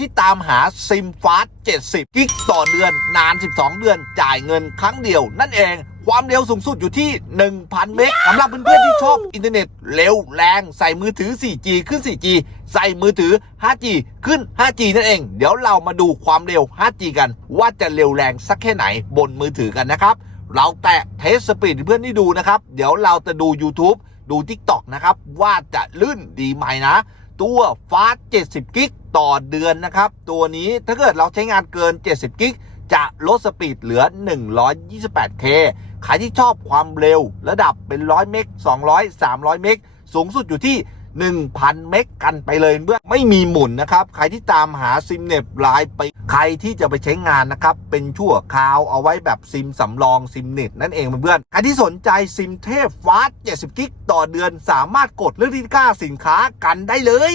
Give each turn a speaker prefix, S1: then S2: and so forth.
S1: ที่ตามหาซิมฟาส70 กิกต่อเดือนนาน 12 เดือน จ่ายเงินครั้งเดียว นั่นเองความเร็วสูงสุดอยู่ที่ 1,000 เมกสำหรับเพื่อนๆที่ชอบอินเทอร์เน็ตเร็วแรงใส่มือถือ 4G ขึ้น 4G ใส่มือถือ 5G ขึ้น 5G นั่นเอง เดี๋ยวเรามาดูความเร็ว 5G กัน ว่าจะเร็วแรงสักแค่ไหนบนมือถือกันนะครับ เราแตะเทสสปีดเพื่อนที่ดูนะครับ เดี๋ยวเราจะดู YouTube ดู TikTok นะครับ ว่าจะลื่นดีไหมนะ ตัวฟาส70 กิกต่อเดือนนะครับ ตัวนี้ถ้าเกิดเราใช้งานเกิน 70 กิกจะลดสปีดเหลือ 128K ใครที่ชอบความเร็วระดับเป็น 100 เมก200 300 เมกสูงสุดอยู่ที่ 1,000 เมกกันไปเลยเพื่อนไม่มีหมุนนะครับ ใครที่ตามหาซิมเน็บรายไป ใครที่จะไปใช้งานนะครับ เป็นชั่วคราวเอาไว้แบบซิมสำรองซิมเน็ตนั่นเองเพื่อนใครที่สนใจซิมเทพฟาส70 กิกต่อเดือนสามารถกดเลือกที่กล้าสินค้ากันได้เลย